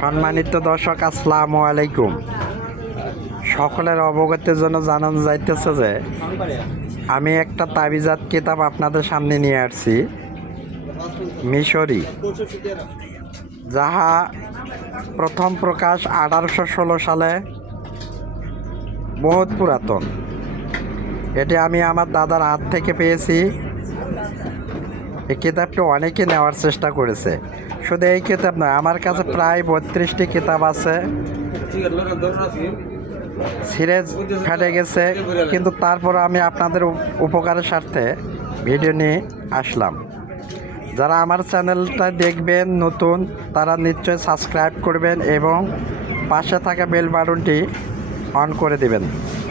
সম্মানিত দর্শক, আসসালামু আলাইকুম। সকলের অবগতির জন্য জানানো যাইতেছে যে আমি একটা তাবিজাত কিতাব আপনাদের সামনে নিয়ে আসছি, মিশরি, যাহা প্রথম প্রকাশ 1816 সালে, বহুত পুরাতন। এটি আমি আমার দাদার হাত থেকে পেয়েছি। এই কিতাবটি অনেকে নেওয়ার চেষ্টা করেছে। শুধু এই কিতাব নয়, আমার কাছে প্রায় 32টি কিতাব আছে। সিরিজ ফেটে গেছে, কিন্তু তারপর আমি আপনাদের উপকারের স্বার্থে ভিডিও নিয়ে আসলাম। যারা আমার চ্যানেলটা দেখবেন নতুন, তারা নিশ্চয়ই সাবস্ক্রাইব করবেন এবং পাশে থাকা বেল বাটনটি অন করে দেবেন,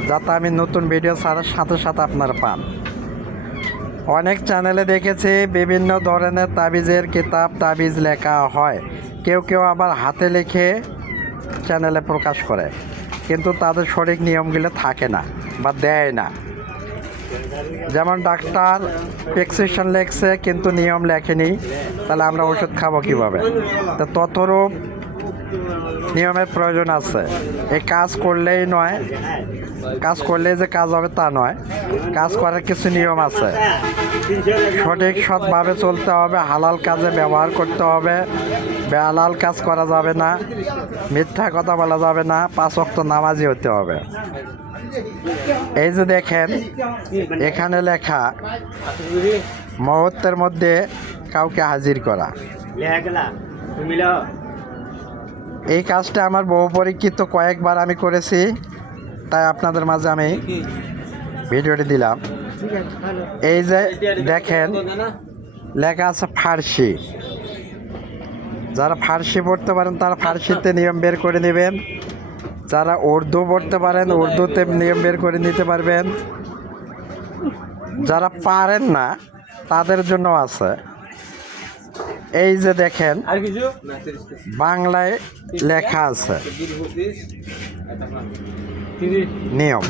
যাতে আমি নতুন ভিডিও ছাড়ার সাথে সাথে আপনারা পান। অনেক চ্যানেলে দেখেছি বিভিন্ন ধরনের তাবিজের কিতাব, তাবিজ লেখা হয়। কেউ কেউ আবার হাতে লিখে চ্যানেলে প্রকাশ করে, কিন্তু তাদের সঠিক নিয়মগুলো থাকে না বা দেয় না। যেমন ডাক্তার প্রেসক্রিপশন লেখছে কিন্তু নিয়ম লেখেনি, তাহলে আমরা ওষুধ খাবো কীভাবে? তো ততরূপ নিয়মের প্রয়োজন আছে। এই কাজ করলেই নয়, কাজ করলেই যে কাজ হবে তা নয়, কাজ করার কিছু নিয়ম আছে। সঠিক সৎভাবে চলতে হবে, হালাল কাজে ব্যবহার করতে হবে, বেহালাল কাজ করা যাবে না, মিথ্যা কথা বলা যাবে না, 5 ওয়াক্ত নামাজি হতে হবে। এই যে দেখেন এখানে লেখা, মুহূর্তের মধ্যে কাউকে হাজির করা। এই কাজটা আমার বহু পরীক্ষিত, কয়েকবার আমি করেছি, তাই আপনাদের মাঝে আমি ভিডিওটি দিলাম। এই যে দেখেন লেখা আছে ফার্সি। যারা ফার্সি পড়তে পারেন তারা ফার্সিতে নিয়ম বের করে নেবেন। যারা উর্দু পড়তে পারেন উর্দুতে নিয়ম বের করে নিতে পারবেন। যারা পারেন না তাদের জন্য আছে। এই যে দেখেন বাংলায় লেখা আছে নিয়ম।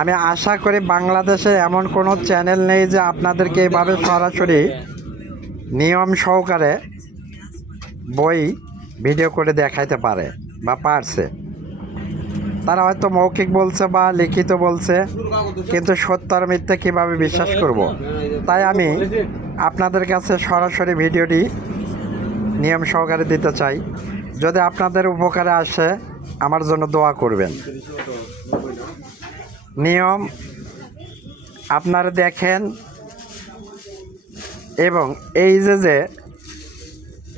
আমি আশা করি বাংলাদেশে এমন কোনো চ্যানেল নেই যে আপনাদেরকে এইভাবে সরাসরি নিয়ম সহকারে বই ভিডিও করে দেখাইতে পারে বা পারছে। তারা হয়তো মৌখিক বলছে বা লিখিত বলছে, কিন্তু সত্য আর মিথ্যে কীভাবে বিশ্বাস করব? তাই আমি আপনাদের কাছে সরাসরি ভিডিওটি নিয়ম সহকারে দিতে চাই। যদি আপনাদের উপকারে আসে, আমার জন্য দোয়া করবেন। নিয়ম আপনারা দেখেন, এবং এই যে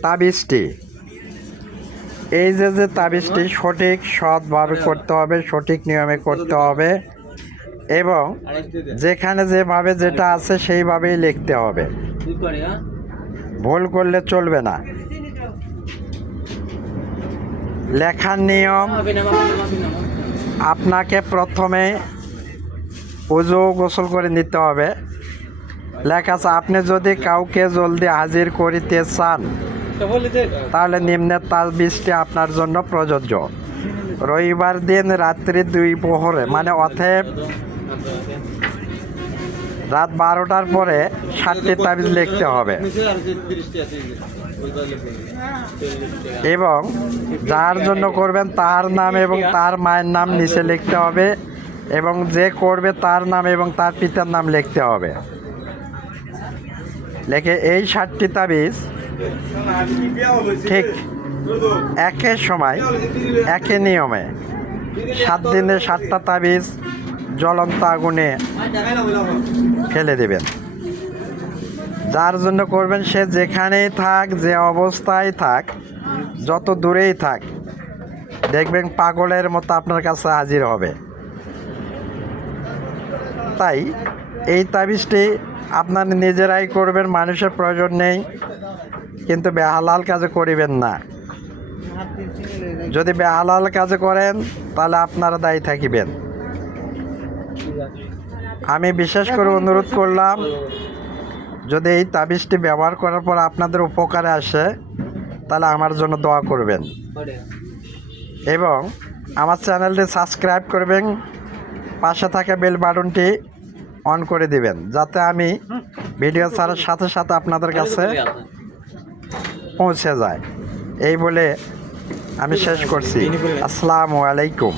তাবিজটি, এই যে তাবিজটি সঠিক সৎভাবে করতে হবে, সঠিক নিয়মে করতে হবে, এবং যেখানে যেভাবে যেটা আছে সেইভাবেই লিখতে হবে। ভুল করলে চলবে না। লেখার নিয়ম, আপনাকে প্রথমে ওযু গোসল করে নিতে হবে। লেখা আছে, আপনি যদি কাউকে জলদি হাজির করিতে চান তাহলে নিম্নের তাবিজটি আপনার জন্য প্রযোজ্য। রবিবার দিন রাত্রি 2 প্রহরে, মানে অতএব রাত 12টার পরে 7টি তাবিজ লিখতে হবে, এবং যার জন্য করবেন তার নাম এবং তার মায়ের নাম নিচে লিখতে হবে, এবং যে করবে তার নাম এবং তার পিতার নাম লিখতে হবে। লেখে এই 7টি তাবিজ ঠিক একই সময় একই নিয়মে 7 দিনে 7টা তাবিজ জ্বলন্ত আগুনে ফেলে দেবেন। যার জন্য করবেন সে যেখানেই থাক, যে অবস্থায় থাক, যত দূরেই থাক, দেখবেন পাগলের মতো আপনার কাছে হাজির হবে। তাই এই তাবিজটি আপনার নিজেরাই করবেন, মানুষের প্রয়োজন নেই, কিন্তু বেহালাল কাজে করিবেন না। যদি বেহালাল কাজে করেন তাহলে আপনারা দায়ী থাকিবেন। আমি বিশেষ করে অনুরোধ করলাম, যদি এই তাবিজটি ব্যবহার করার পর আপনাদের উপকারে আসে তাহলে আমার জন্য দোয়া করবেন, এবং আমার চ্যানেলটি সাবস্ক্রাইব করবেন, পাশে থাকা বেল বাটনটি অন করে দিবেন, যাতে আমি ভিডিও ছাড়ার সাথে সাথে আপনাদের কাছে পৌঁছে যায়। এই বলে আমি শেষ করছি। আসসালামু আলাইকুম।